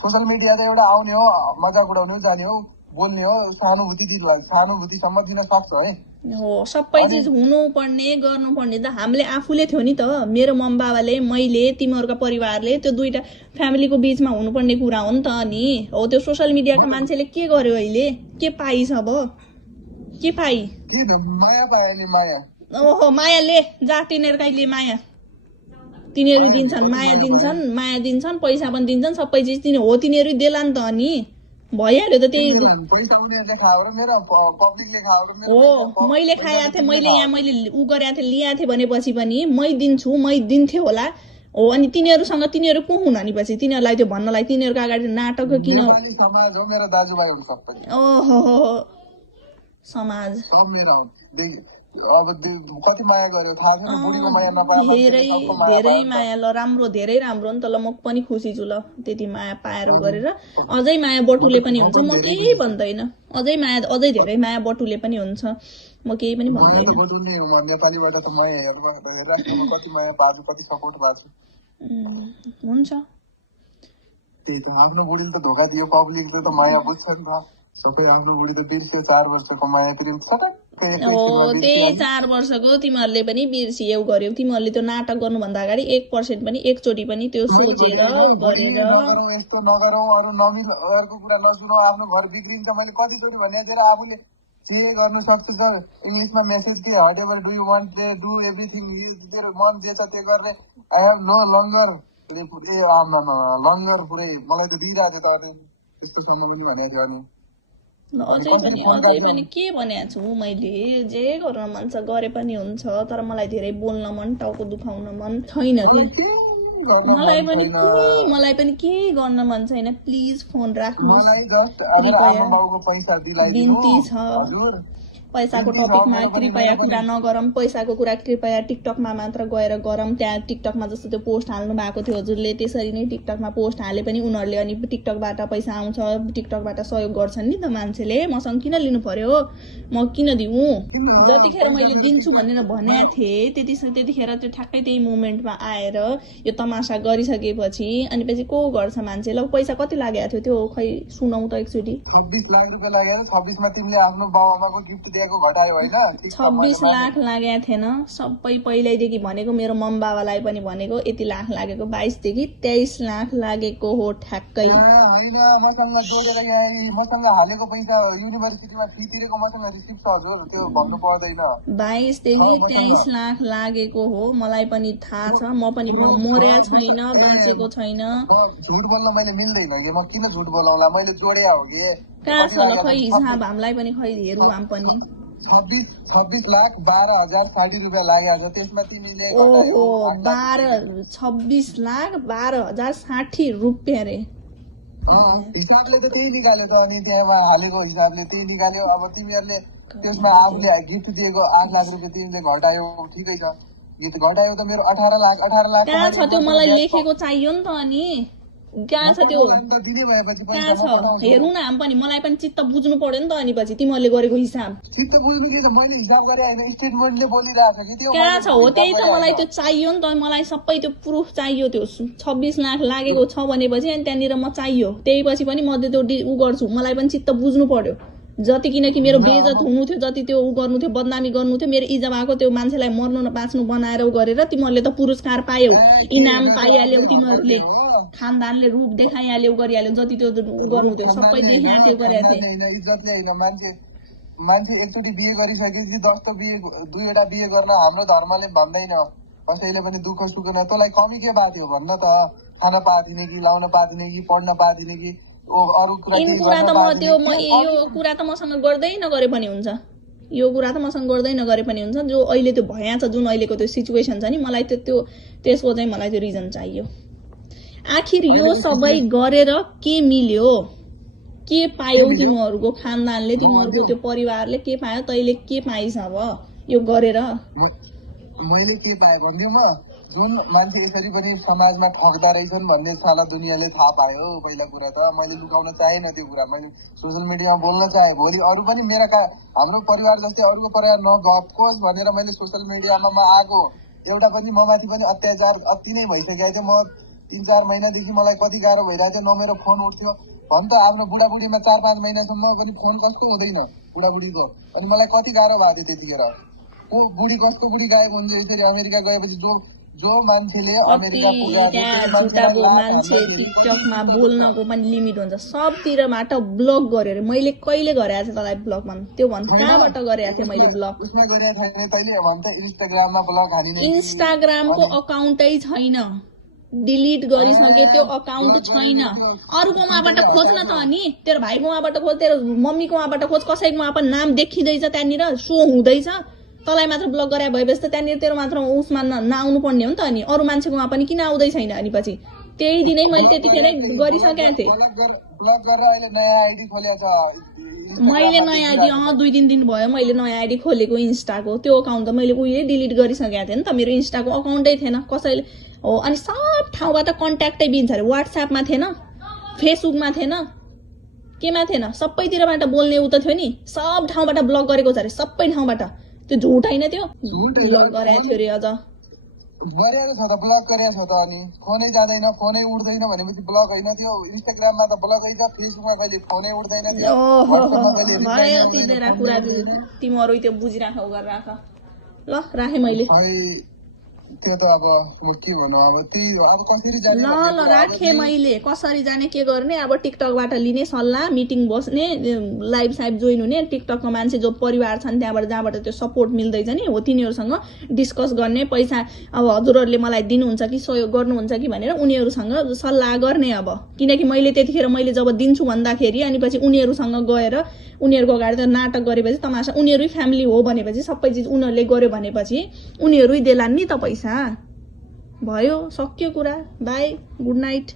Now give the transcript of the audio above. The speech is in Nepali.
सोसल मिडिया त एउटा आउने हो, मजाक उडाउनु जाने हो, बोल्ने हो, सहानुभूतिसम्म दिन सक्छ है। हो सबै चिज हुनुपर्ने गर्नुपर्ने त हामीले आफूले थियो नि त। मेरो मम बाबाले, मैले, तिमीहरूका परिवारले त्यो दुईटा फ्यामिलीको बिचमा हुनुपर्ने कुरा हो नि त। अनि हो त्यो सोसियल मिडियाका मान्छेले के गर्यो अहिले, के पाइस अब, के पाइ? माया पायो नि, माया। ओहो मायाले जा, तिनीहरू कहिले माया, तिनीहरू दिन्छन्, माया दिन्छन्, पैसा पनि दिन्छन्, सबै चिज तिनीहरू हो, तिनीहरू देला नि त। अनि भइहाल्यो त त्यही हो। मैले खाएको थिएँ, मैले यहाँ मैले उ गरेको थिएँ, ल्याएको थिएँ भनेपछि पनि मै दिन्छु, मै दिन्थेँ होला हो। अनि तिनीहरूसँग तिनीहरू को हुन् अनि पछि तिनीहरूलाई त्यो भन्नलाई तिनीहरूको अगाडि नाटक किन? ओहो समाज धेरै माया। ल राम्रो, धेरै राम्रो नि त। ल म पनि खुसी छु ल त्यति माया पाएर गरेर। अझै माया बटुले पनि हुन्छ, म केही भन्दैन। अझै माया, अझै धेरै माया बटुले पनि हुन्छ, म केही पनि भन्दैन। हुन्छ आफ्नो बुढीले त धोका दियो, पब्लिकले त माया बुझ्छ नि त। सबै आफ्नो बुढी त बिर्स्यो, 4 वर्षको माया प्रेम हो। त्यही 4 वर्षको तिमीहरूले पनि बिर्सियौ गर्यौ। तिमीहरूले त्यो नाटक गर्नुभन्दा अगाडि 1% पनि, एकचोटि पनि त्यो सोचेर गरेर यस्तो नगरौ, अरू नमिल, अरूको कुरा नसुनौ, आफ्नो घर बिग्रिन्छ। मैले कतिचोटि भने तेरो आफूले जे गर्नु सक्छु सर, इङ्ग्लिसमा मेसेज के whatever do you want, do everything, तेरो मन जे छ त्यो गर्ने। I have no longer longer पुरै मलाई त दिइरहेको थियो त, त्यस्तोसम्म पनि भनेको थियो। अनि अझै पनि के भनेको छु मैले, जे गर्न मन छ गरे पनि हुन्छ, तर मलाई धेरै बोल्न मन, टाउको दुखाउन मन छैन कि। मलाई पनि के गर्न मन छैन। प्लिज फोन राख्नुहोस्, बिन्ती छ। पैसाको टपिकमा कृपया कुरा नगरौँ। पैसाको कुरा कृपया टिकटकमा मात्र गएर गरौँ। त्यहाँ टिकटकमा जस्तो त्यो पोस्ट हाल्नु भएको थियो हजुरले, त्यसरी नै टिकटकमा पोस्ट हाले पनि उनीहरूले अनि टिकटकबाट पैसा आउँछ, टिकटकबाट सहयोग गर्छन् नि त मान्छेले। मसँग किन लिनु पर्यो, म किन दिउँ? जतिखेर मैले दिन्छु भनेर भनेको थिएँ त्यतिखेर त्यो ठ्याक्कै त्यही मोमेन्टमा आएर यो तमासा गरिसकेपछि अनि पछि को गर्छ मान्छे? ल पैसा कति लागेको थियो त्यो खै सुनौ त एकचोटि। 26 लाख रुपियाँ लागेको, 26 मा तिमीले आफ्नो बाबुआमाको गिफ्ट दिएको घटायो हैन? 26 लाख लागेको थिएन। सबै पहिल्यैदेखि भनेको, मेरो मम बाबालाई पनि भनेको यति लाख लागेको। 22 देखि 23 लाख लागेको हो ठ्याक्कै। हैन मसँग जोडेर मसँग हालेको पैसा युनिभर्सिटीमा फी तिरेको मसँग रिसिप्ट छ हजुर, त्यो भन्नु पर्दैन। 22 देखि 23 लाख लागेको हो, मलाई पनि थाहा छ। म पनि मर्या छैन, बाँचेको छैन। झुट बोल्न मैले मिल्दैन कि, म किन झुट बोलाउला? मैले जोडे हो कि। कहाँ छ ल खै हिसाब हामीलाई पनि खै हेरौँ हामी पनि। 26 लाख 12,060 रुपियाँ लागेको छ, त्यसमा तिमीले ओहो 26 लाख 12,060 रुपियाँ रे। हिसाबले त त्यही निकालेको, अनि त्यहाँ हालेको हिसाबले त्यही निकाल्यो। अब तिमीहरूले त्यसमा आफूले गिफ्ट दिएको 8 लाख रुपियाँ तिमीले घटायो, ठिकै छ। गिफ्ट घटायो त मेरो 18 लाख कहाँ छ त्यो? मलाई लेखेको चाहियो नि त। अनि कहाँ छ त्यो? कहाँ छ हेरौँ न हामी पनि। मलाई पनि चित्त बुझ्नु पर्यो नि त। अनि पछि तिमीहरूले गरेको हिसाब चित्त बुझ्नु के छ? मैले हिसाब गरे हैन, स्टेटमेन्टले बोलिरहेको कि त्यो कहाँ छ? हो त्यही त, मलाई त्यो चाहियो नि त। मलाई सबै त्यो प्रुफ चाहियो। त्यो 26 लाख लागेको छ भनेपछि अनि त्यहाँनिर म चाहियो। त्यही पछि पनि म त्यो उ गर्छु। मलाई पनि चित्त बुझ्नु पर्यो। जति किनकि मेरो बेइज्जत हुनु थियो, जति त्यो उ गर्नु थियो, बदनामी गर्नु थियो, मेरो इज्जत आएको त्यो मान्छेलाई मर्नु नबाँच्नु बनाएर उ गरेर तिमीहरूले त पुरस्कार पायौ, इनाम पाइहाल्यौ, तिमीहरूले खानदानले रूप देखाइहाल्यौ, गरिहाल्यौ। जति त्यो उ गर्नु थियो सबै देखाइहाल्यौ, गरेको थिए। मान्छे एकचोटि बिहे गरिसकेपछि 10 बिहे, 2वटा बिहे गर्न हाम्रो धर्मले भन्दैन। कसैले पनि दुःख सुखेन। तँलाई कमी के बात हो भन्न त? खान पादिने कि, लाउन पादिने कि, पढ्न पादिने कि, अरू कुरा यो कुरा त मसँग गर्दै नगरे पनि हुन्छ। यो कुरा त मसँग गर्दै नगरे पनि हुन्छ। जो अहिले त्यो भया छ, जुन अहिलेको त्यो सिचुएसन छ नि, मलाई त्यसको चाहिँ मलाई त्यो रिजन चाहियो। आखिर यो सबै गरेर के मिल्यो? के पायौ तिमीहरूको खानदानले, तिमीहरूको त्यो परिवारले के पायो? तैले के पाइस अब यो गरेर? मैले के पाएँ भन्ने, म जुन मान्छे यसरी पनि समाजमा ठग्दा रहेछन् भन्ने साला दुनियाँले थाहा पायो। पहिला कुरा त मैले लुकाउन चाहेन त्यो कुरा, मैले सोसियल मिडियामा बोल्न चाहे। भोलि अरू पनि हाम्रो परिवार जस्तै अरूको परिवार नगफोस् भनेर मैले सोसियल मिडियामा आएको। एउटा पनि ममाथि पनि अत्याचार अति नै भइसकेको थियो। म 3-4 महिनादेखि मलाई कति गाह्रो भइरहेको थियो, न मेरो फोन उठ्थ्यो। भन त आफ्नो बुढाबुढीमा 4-5 महिनासम्म पनि फोन कस्तो हुँदैन बुढाबुढीको, अनि मलाई कति गाह्रो भएको थियो त्यतिखेर। को बुढी कस्तो बुढी गायब हुन्छ यसरी अमेरिका गएपछि। जो मान्छेले अमेरिका मान्छे टिकटकमा बोल्नको पनि लिमिट हुन्छ, सबतिरबाट ब्लक गर्यो अरे। मैले कहिले गरेको थिएँ तँलाई ब्लक भन्, त्यो भन् कहाँबाट गरेको थिएँ मैले ब्लक? इन्स्टाग्राममा ब्लक हानिने, इन्स्टाग्रामको अकाउन्टै छैन, डिलिट गरिसके, त्यो अकाउन्ट छैन। अरूकोमाबाट खोज न त, अनि तेरो भाइकोमाबाट खोज, तेरो मम्मीकोमाबाट खोज, कसैकोमा पनि नाम देखिँदैछ त्यहाँनिर, सो हुँदैछ। तँलाई मात्र ब्लक गरे भएपछि त त्यहाँनिर तेरो मात्र उसमा नआउनु पर्ने हो नि त। अनि अरू मान्छेकोमा पनि किन आउँदै छैन? अनि पछि त्यही दिनै मैले त्यतिखेरै गरिसकेको थिएँ। मैले नयाँ आइडी 2-3 दिन भयो मैले नयाँ आइडी खोलेको इन्स्टाको। त्यो अकाउन्ट त मैले उहिले डिलिट गरिसकेको थिएँ नि त, मेरो इन्स्टाको अकाउन्टै थिएन कसैले हो। अनि सब ठाउँबाट कन्ट्याक्टै बिन्छ अरे, वाट्सएपमा थिएन, फेसबुकमा थिएन, केमा थिएन, सबैतिरबाट बोल्ने उ त थियो नि। सब ठाउँबाट ब्लक गरेको छ अरे, सबै ठाउँबाट। त्यो झुट होइन, त्यो ब्लक गरेको थियो अरे। अझ गरेको छ त, ब्लक गरेको छ त। अनि फोनै जाँदैन, फोनै उठ्दैन भनेपछि ब्लक होइन त्यो। इन्स्टाग्राममा त ब्लकै छ, फेसबुकमा कहिले फोनै उठ्दैन थियो। भयो तिनीहरू कुरा, तिमीहरू त्यो बुझिराख, उ गरेर राख ल। राखेँ मैले, त्यो त अब के भन्नु, अब त्यही अब कसरी जाने। ल राखेँ मैले। कसरी जाने के गर्ने, अब टिकटकबाट लिने सल्लाह, मिटिङ बस्ने, लाइभ साइभ जोइन हुने, टिकटकको मान्छे जो परिवार छन् त्यहाँबाट जहाँबाट त्यो सपोर्ट मिल्दैछ नि हो, तिनीहरूसँग डिस्कस गर्ने। पैसा अब हजुरहरूले मलाई दिनुहुन्छ कि सहयोग गर्नुहुन्छ कि भनेर उनीहरूसँग सल्लाह गर्ने। अब किनकि मैले त्यतिखेर मैले जब दिन्छु भन्दाखेरि अनि पछि उनीहरूसँग गएर उनीहरूको अगाडि त नाटक गरेपछि तमासा, उनीहरू फ्यामिली हो भनेपछि सबै चिज उनीहरूले गर्यो भनेपछि उनीहरू देलान् नि त पैसा। भयो, सक्यो कुरा। By, good night.